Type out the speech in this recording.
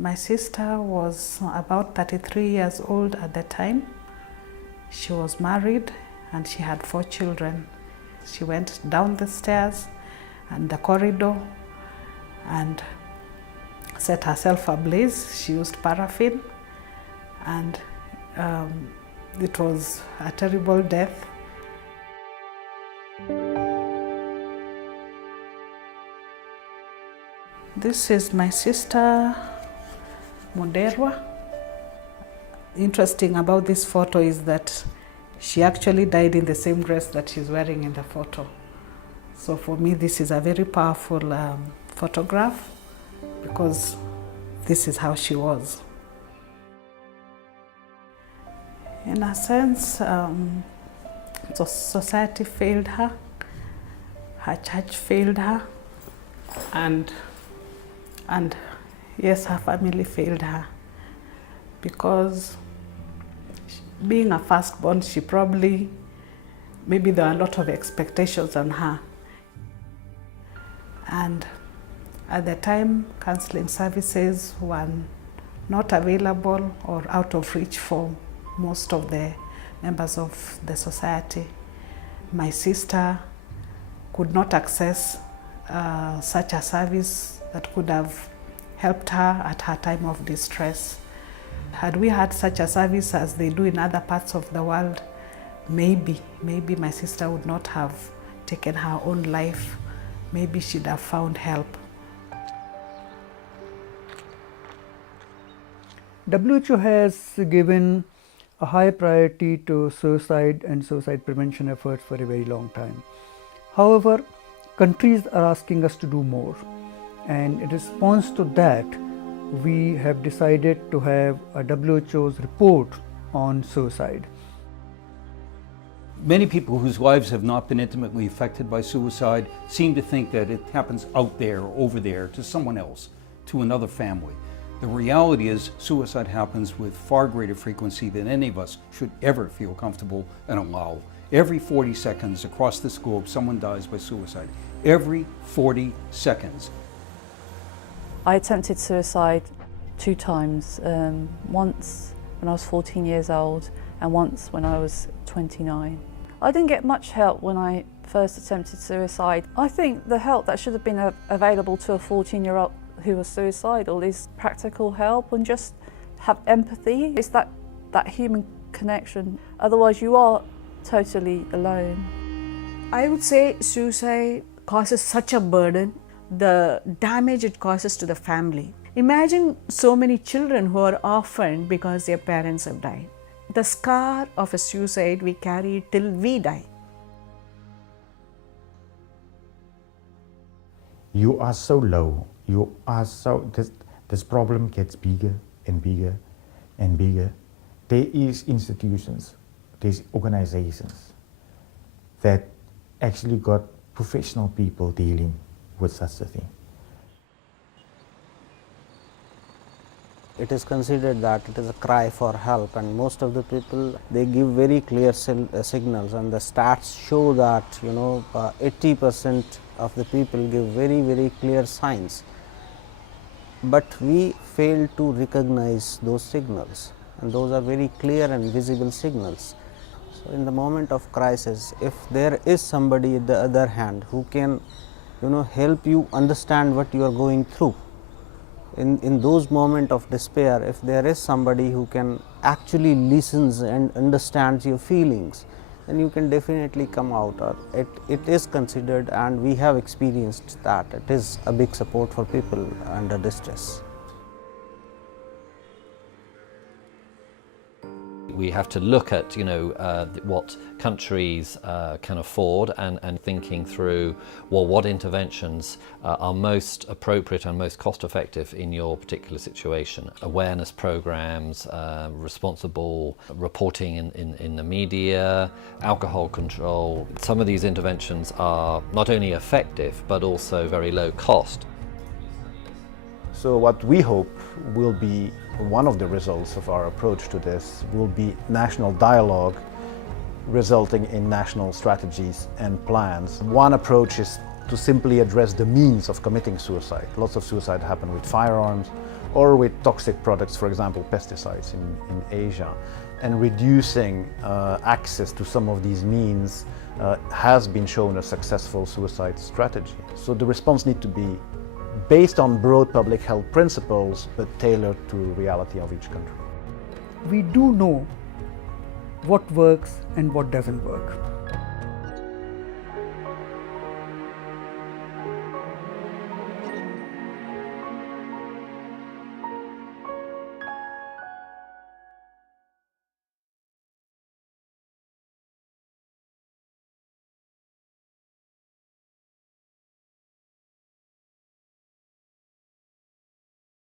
My sister was about 33 years old at the time. She was married and she had 4 children. She went down the stairs and the corridor and set herself ablaze. She used paraffin, and it was a terrible death. This is my sister Muderwa. Interesting about this photo is that she actually died in the same dress that she's wearing in the photo. So for me, this is a very powerful photograph, because this is how she was. In a sense, the society failed her, her church failed her, and yes, her family failed her, because being a firstborn, maybe there were a lot of expectations on her. And at the time, counseling services were not available or out of reach for most of the members of the society. My sister could not access such a service that could have helped her at her time of distress. Had we had such a service as they do in other parts of the world, maybe my sister would not have taken her own life. Maybe she'd have found help. WHO has given a high priority to suicide and suicide prevention efforts for a very long time. However, countries are asking us to do more, and in response to that, we have decided to have a WHO's report on suicide. Many people whose lives have not been intimately affected by suicide seem to think that it happens out there, over there, to someone else, to another family. The reality is suicide happens with far greater frequency than any of us should ever feel comfortable and allow. Every 40 seconds across this globe, someone dies by suicide. Every 40 seconds. I attempted suicide 2 times, once when I was 14 years old and once when I was 29. I didn't get much help when I first attempted suicide. I think the help that should have been available to a 14-year-old who was suicidal is practical help and just have empathy. It's that human connection. Otherwise you are totally alone. I would say suicide causes such a burden, the damage it causes to the family. Imagine so many children who are orphaned because their parents have died. The scar of a suicide we carry till we die. You are so low. You are so, this problem gets bigger and bigger and bigger. There is institutions, there's organizations that actually got professional people dealing with such a thing. It is considered that it is a cry for help, and most of the people, they give very clear signals, and the stats show that 80% of the people give very, very clear signs. But we fail to recognize those signals, and those are very clear and visible signals. So in the moment of crisis, if there is somebody at the other hand who can help you understand what you are going through, in those moments of despair, if there is somebody who can actually listens and understands your feelings, then you can definitely come out. Or it is considered, and we have experienced that it is a big support for people under distress. We have to look at what countries can afford and thinking through, well, what interventions are most appropriate and most cost effective in your particular situation. Awareness programs, responsible reporting in the media, alcohol control. Some of these interventions are not only effective but also very low cost. So what we hope will be one of the results of our approach to this will be national dialogue resulting in national strategies and plans. One approach is to simply address the means of committing suicide. Lots of suicide happen with firearms, or with toxic products, for example, pesticides in Asia. And reducing access to some of these means has been shown a successful suicide strategy. So the response needs to be based on broad public health principles, but tailored to the reality of each country. We do know what works and what doesn't work.